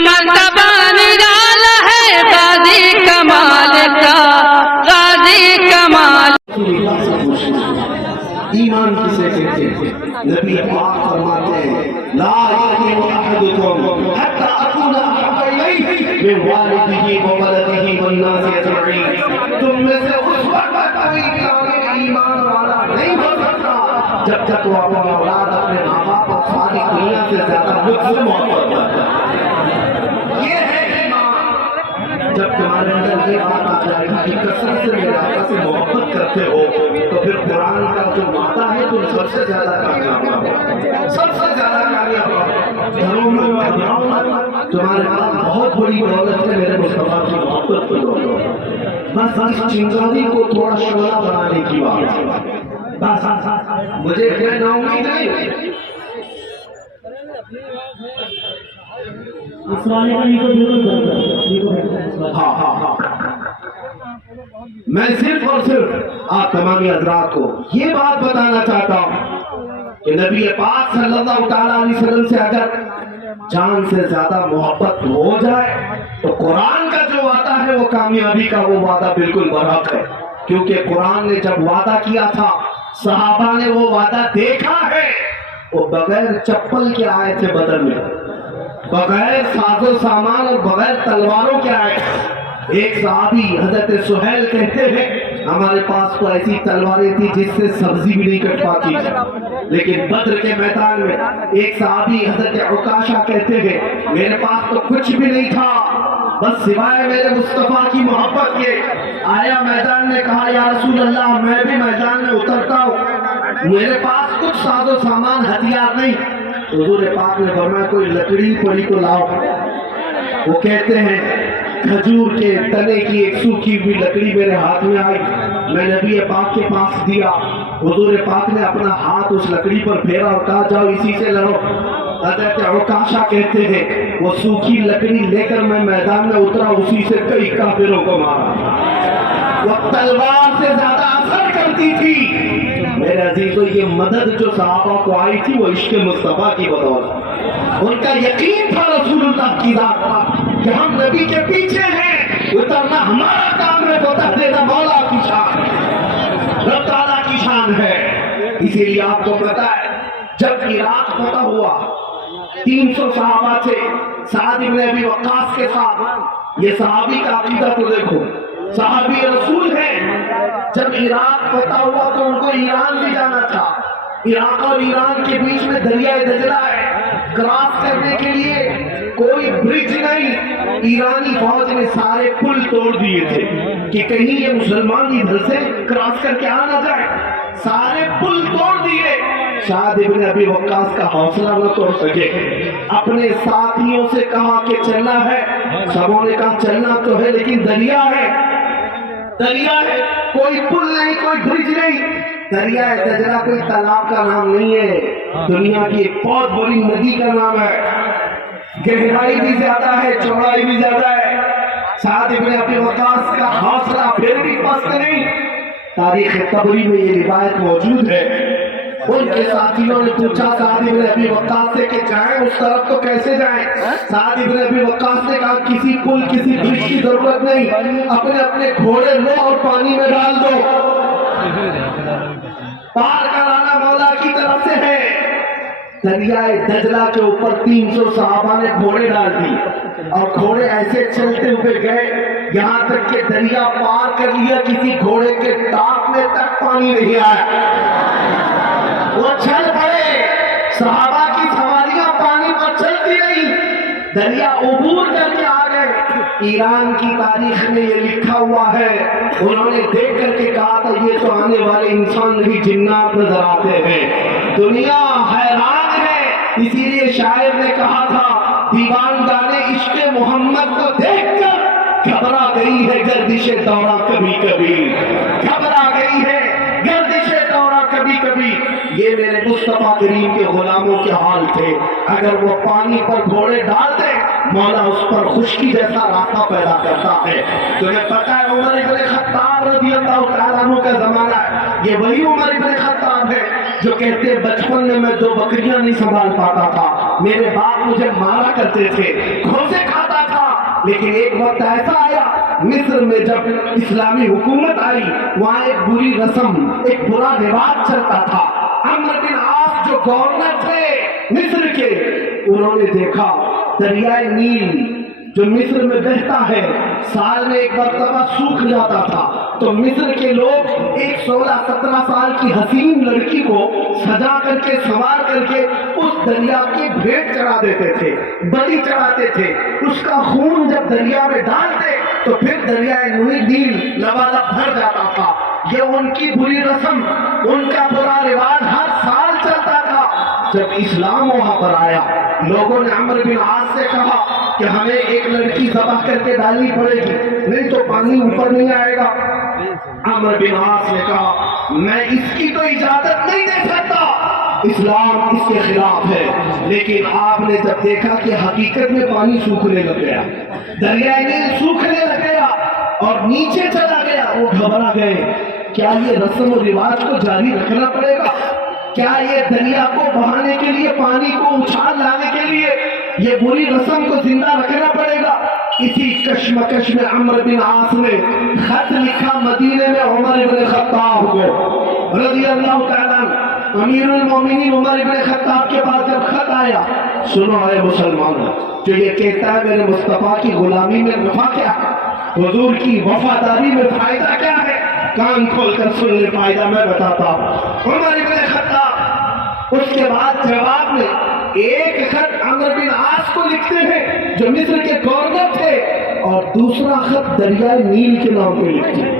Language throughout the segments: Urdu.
مرتبہ نرالا ہے غازی کمال کا، غازی کمال۔ ایمان کسے کہتے ہیں؟ نبی پاک فرماتے ہیں لا یؤمن احدکم حتی اکون احب الیہ من والدہ وولدہ والناس اجمعین۔ تم میں سے اس وقت کوئی کامل ایمان والا نہیں ہو سکتا جب تک وہ اپنی اولاد، اپنے ماں باپ اور ساری دنیا سے زیادہ مجھ سے محبت کرتا ہے۔ یہ ہے ایمان۔ جب تمہارے اندر یہ بات آ جائے گی کہ کثرت سے میرے آقا سے محبت کرتے ہو تو پھر قرآن کا جو وعدہ ہے تم سب سے زیادہ کامیاب ہو، سب سے زیادہ کامیاب ہو۔ گھروں میں تمہارے پاس بہت بڑی دولت ہے میرے مصطفیٰ کی محبت کی دولت، بس اس چنگاری کو تھوڑا شعلہ بنانے کی بات ہے۔ بس مجھے پھر نا امید نہیں۔ ہاں میں صرف اور صرف آپ تمامی حضرات کو یہ بات بتانا چاہتا ہوں کہ نبی پاک صلی اللہ تعالیٰ علیہ وسلم سے اگر جان سے زیادہ محبت ہو جائے تو قرآن کا جو وعدہ ہے وہ کامیابی کا وہ وعدہ بالکل برحق ہے، کیونکہ قرآن نے جب وعدہ کیا تھا صحابہ نے وہ وعدہ دیکھا ہے۔ وہ بغیر چپل کے آئے تھے بدر میں، بغیر ساز و سامان اور بغیر تلواروں کے آئے۔ ایک صحابی حضرت سہیل کہتے ہیں ہمارے پاس تو ایسی تلواریں تھی جس سے سبزی بھی نہیں کٹ پاتی تھی، لیکن بدر کے میدان میں ایک صحابی حضرت عکاشہ کہتے ہیں میرے پاس تو کچھ بھی نہیں تھا بس سوائے میرے مصطفیٰ کی محبت کے۔ آیا میدان نے کہا یا رسول اللہ میں بھی میدان میں اترتا ہوں، میرے پاس کچھ ساز و سامان ہتھیار نہیں۔ حضور پاک نے فرمایا کوئی لکڑی پڑی تو لاؤ۔ وہ کہتے ہیں کھجور کے تنے کی ایک سوکھی ہوئی لکڑی میرے ہاتھ میں آئی، میں نبی پاک کے پاس دیا، حضور پاک نے اپنا ہاتھ اس لکڑی پر پھیرا اور کہا جاؤ اسی سے لڑو۔ حضرت عکاشہ کہتے ہیں وہ سوکھی لکڑی لے کر میں میدان میں اترا، اسی سے کئی کافروں کو مارا۔ وہ تلوار سے زیادہ اثر کرتی تھی۔ میرے عزیزو یہ مدد جو صحابہ کو آئی تھی وہ عشق مصطفیٰ کی بدولت، ان کا یقین تھا رسول اللہ کی ذات پر کہ ہم نبی کے پیچھے ہیں، اترنا ہمارا کام ہے، فتح دینا مولا کی شان، رب تعالیٰ کی شان ہے۔ اسی لیے آپ کو پتا ہے جب عراق فتح ہوا 300 صحابہ تھے سعد بن ابی وقاص کے ساتھ۔ یہ صحابی کا عقیدہ تو دیکھو، صحابی رسول ہیں۔ جب عراق فتح ہوا تو ان کو ایران بھی جانا تھا، عراق اور ایران کے بیچ میں دریائے دجلہ ہے، کراس کرنے کے لیے کوئی برج نہیں، ایرانی فوج نے سارے پل توڑ دیے تھے کہ کہیں یہ مسلمان ادھر سے کراس کر کے آ نہ جائے، سارے پل توڑ دیے۔ سعد ابن ابی وقاص کا حوصلہ نہ توڑ سکے، اپنے ساتھیوں سے کہا کہ چلنا ہے، سبوں نے کہا چلنا تو ہے لیکن دریا ہے، دریا ہے، کوئی پل نہیں، کوئی برج نہیں۔ دریائے دجلہ کوئی تالاب کا نام نہیں ہے، دنیا کی ایک بہت بڑی ندی کا نام ہے، گہرائی بھی زیادہ ہے، چوڑائی بھی زیادہ ہے۔ سعد ابن ابی وقاص کا حوصلہ پھر بھی پست نہیں۔ تاریخ طبری میں یہ روایت موجود ہے، ان کے ساتھیوں نے پوچھا سعد ابن ابی وقاص سے کہ جائیں اس طرف تو کیسے جائیں؟ سعد ابن ابی وقاص نے کہا کسی پل کسی برج کی ضرورت نہیں، اپنے اپنے گھوڑے لو اور پانی میں ڈال دو، پار کرانا مولا کی طرف سے ہے۔ دریائے دجلہ کے اوپر 300 صحابہ نے گھوڑے ڈال دی اور گھوڑے ایسے چلتے ہوئے گئے یہاں تک کہ دریا پار کر لیا، کسی گھوڑے کے ٹانک میں تک پانی نہیں آیا۔ وہ چل پڑے، صحابہ کی سواریاں پانی پر چلتی رہی، دریا عبور کر کے آ گئے۔ ایران کی تاریخ میں یہ لکھا ہوا ہے، انہوں نے دیکھ کر کے کہا تھا یہ تو آنے والے انسان نہیں جنات نظر آتے ہیں، دنیا حیران ہے۔ اسی لیے شاعر نے کہا تھا دیوان دانے عشق محمد کو دیکھ کر گھبرا گئی ہے گردش دورہ کبھی کبھی، گھبرا گئی ہے گردش دورہ کبھی کبھی کبھی یہ میرے مصطفیٰ کریم کے غلاموں کے حال تھے، اگر وہ پانی پر گھوڑے ڈالتے مولا اس پر خشکی جیسا راستہ پیدا کرتا ہے۔ تمہیں پتہ ہے عمر ابن خطاب رضی اللہ تعالیٰ عنہ کا زمانہ ہے، یہ وہی عمر ابن خطاب ہے جو کہتے بچپن میں 2 بکریاں نہیں سنبھال پاتا تھا، میرے باپ مجھے مارا کرتے تھے، گھوسے کھاتا تھا، لیکن ایک وقت ایسا آیا مصر میں جب اسلامی حکومت آئی وہاں ایک بری رسم، ایک برا رواج چلتا تھا۔ عمرو بن عاص جو گورنر تھے مصر کے، انہوں نے دیکھا دریائے نیل جو مصر میں بہتا ہے سال میں ایک مرتبہ سوکھ جاتا تھا، تو مصر کے لوگ ایک 16-17 سال کی حسین لڑکی کو سجا کر کے سوار کر کے اس دریا کی بھیٹ چڑھا دیتے تھے، بلی چڑھاتے تھے، اس کا خون جب دریا میں ڈالتے تو پھر دریائے نیل لبالب بھر جاتا تھا۔ یہ ان کی بری رسم، ان کا برا رواج ہر سال چلتا تھا۔ جب اسلام وہاں پر آیا لوگوں نے عمرو بن عاص سے کہا کہ ہمیں ایک لڑکی ذبح کر کے ڈالنی پڑے گی، نہیں تو پانی اوپر نہیں آئے گا۔ عمرو بن عاص نے کہا میں اس کی تو اجازت نہیں دے سکتا، اسلام اس کے خلاف ہے۔ لیکن آپ نے جب دیکھا کہ حقیقت میں پانی سوکھنے لگ گیا، دریائے نیل سوکھنے لگ گیا اور نیچے چلا گیا، وہ گھبرا گئے، کیا یہ رسم و رواج کو جاری رکھنا پڑے گا؟ کیا یہ دریا کو بہانے کے لیے، پانی کو اچھال لانے کے لیے یہ بری رسم کو زندہ رکھنا پڑے گا؟ اسی کشمکش میں عمرو بن عاص نے خط لکھا مدینے میں عمر ابن خطاب کو رضی اللہ تعالیٰ عنہ۔ امیر المومنین عمر ابن خطاب کے پاس جب خط آیا، سنو اے مسلمانوں، جو یہ کہتا ہے میرے مصطفیٰ کی غلامی میں نفع کیا ہے، حضور کی وفاداری میں فائدہ کیا ہے، کان کھول کر سن لے، فائدہ میں بتاتا ہوں۔ عمر ابن خطاب اس کے بعد جواب میں ایک خط عمرو بن عاص کو لکھتے ہیں جو مصر کے گورنر تھے، اور دوسرا خط دریائے نیل کے نام پہ لکھتے ہیں۔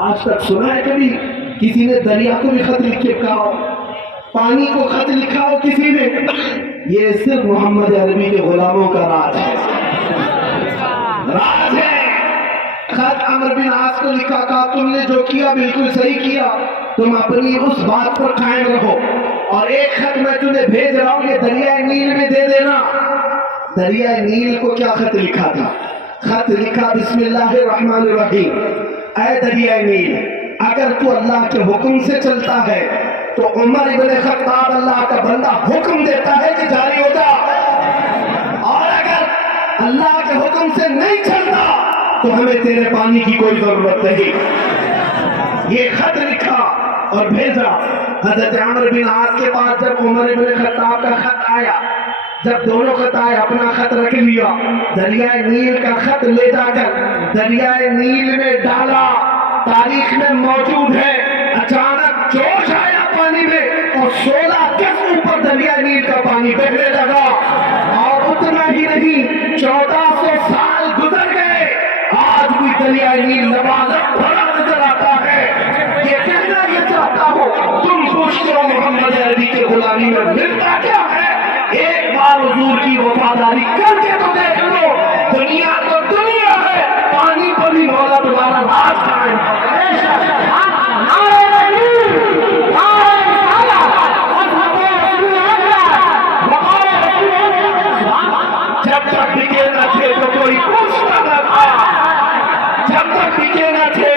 آج تک سنا ہے کبھی کسی نے دریا کو بھی خط لکھ کے کہا ہو، پانی کو خط لکھا ہو کسی نے؟ یہ صرف محمد عربی کے غلاموں کا راج ہے، راج ہے۔ خط عمرو بن عاص کو لکھا، کہا تم نے جو کیا بالکل صحیح کیا، تم اپنی اس بات پر قائم رہو، اور ایک خط میں تمہیں بھیج رہا ہوں، یہ دریائے نیل میں دے دینا۔ دریائے نیل کو کیا خط لکھا تھا؟ خط لکھا بسم اللہ الرحمن الرحیم، اے دریائے نیل، اگر تو اللہ کے حکم سے چلتا ہے تو عمر ابن خطاب اللہ کا بندہ حکم دیتا ہے کہ جاری ہو جا، اور اگر اللہ کے حکم سے نہیں چلتا تو ہمیں تیرے پانی کی کوئی ضرورت نہیں۔ یہ خط لکھا اور بھیجا۔ حضرت عمرو بن عاص کے پاس جب عمر ابن خطاب کا خط آیا، جب دونوں خط آئے اپنا خط رکھ لیا، دریائے نیل کا خط لے جا کر دریائے نیل میں ڈالا۔ تاریخ میں موجود ہے اچانک جوش آیا پانی میں اور 16 گز اوپر دریائے نیل کا پانی بہنے لگا، اور اتنا ہی نہیں 1400 سال گزر گئے، آج بھی دریائے نیل لبالب بھرا نظر آتا ہے۔ یہ کہنا یہ چاہتا ہوں تم پوچھتے ہو محمد عربی کے غلامی میں ملتا کیا ہے؟ ایک بار حضور کی وفاداری کر کے تو دیکھ لو، دنیا تو دنیا ہے، پانی پر بھی مولا تمہارا راج قائم ہے۔ جب تک بکے نہ تھے تو کوئی پوچھتا نہ تھا، جب تک بکے نہ تھے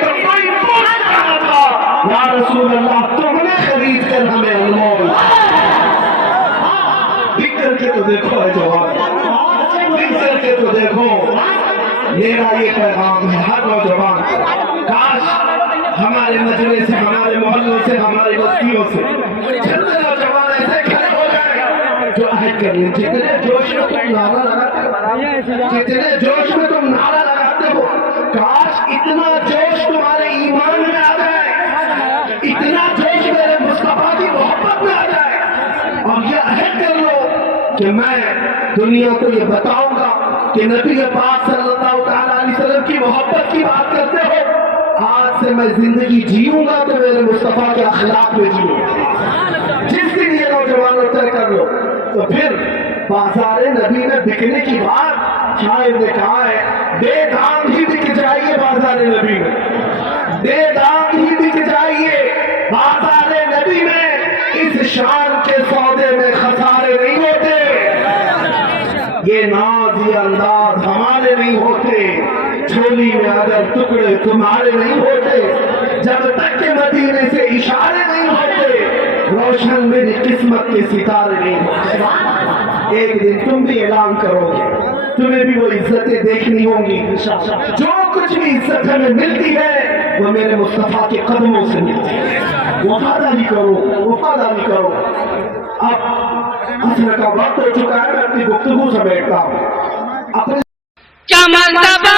تو کوئی پوچھتا نہ تھا۔ یا رسول اللہ تم نے خرید کر ہمیں انمول، بک کر کے تو دیکھو ہے جوان، بک کر کے تو دیکھو۔ میرا یہ پیغام ہے ہر نوجوان، کاش ہمارے مجلے سے، ہمارے محلوں سے، ہماری بستیوں سے جتنے نوجوان ایسے کھڑے ہو جائیں جو عہد کریں، جتنے جوش میں تم نعرہ لگاتے ہو، جتنے جوش میں تم نعرہ لگاتے ہو، کاش اتنا جوش تمہارے ایمان میں آ جائے، اتنا جوش میرے مصطفیٰ کی محبت میں آ جائے، اور یہ عہد کر لو کہ میں دنیا کو یہ بتاؤں گا کہ نبی پاک صلی اللہ تعالیٰ علیہ وسلم کی محبت کی بات کرتے ہو، آج سے میں زندگی جیوں گا تو میرے مصطفیٰ کے اخلاق میں جیوں گا۔ جس دن یہ نوجوانوں طے کر لو تو پھر بازار نبی میں بکنے کی بات شاعر نے کہا ہے، بے دام ہی بک جائیے بازار نبی میں، بے دام ہی بک جائیے بازار شان کے سودے میں خسارے نہیں ہوتے، یہ ناز یہ انداز ہمارے نہیں ہوتے، جھولی میں اگر ٹکڑے تمہارے نہیں ہوتے، جب تک کہ مدینے سے اشارے نہیں ہوتے، روشن میری قسمت کے ستارے نہیں ہوتے۔ ایک دن تم بھی اعلان کرو گے، تمہیں بھی وہ عزتیں دیکھنی ہوں گی، جو کچھ بھی عزت ہمیں ملتی ہے وہ میرے مصطفیٰ کے قدموں سے ملتی ہے۔ وفاداری کرو، وفاداری کرو۔ اب عصر کا وقت ہو چکا ہے، میں اپنی گفتگو سمیٹتا ہوں۔ اپنے کیا مرتبہ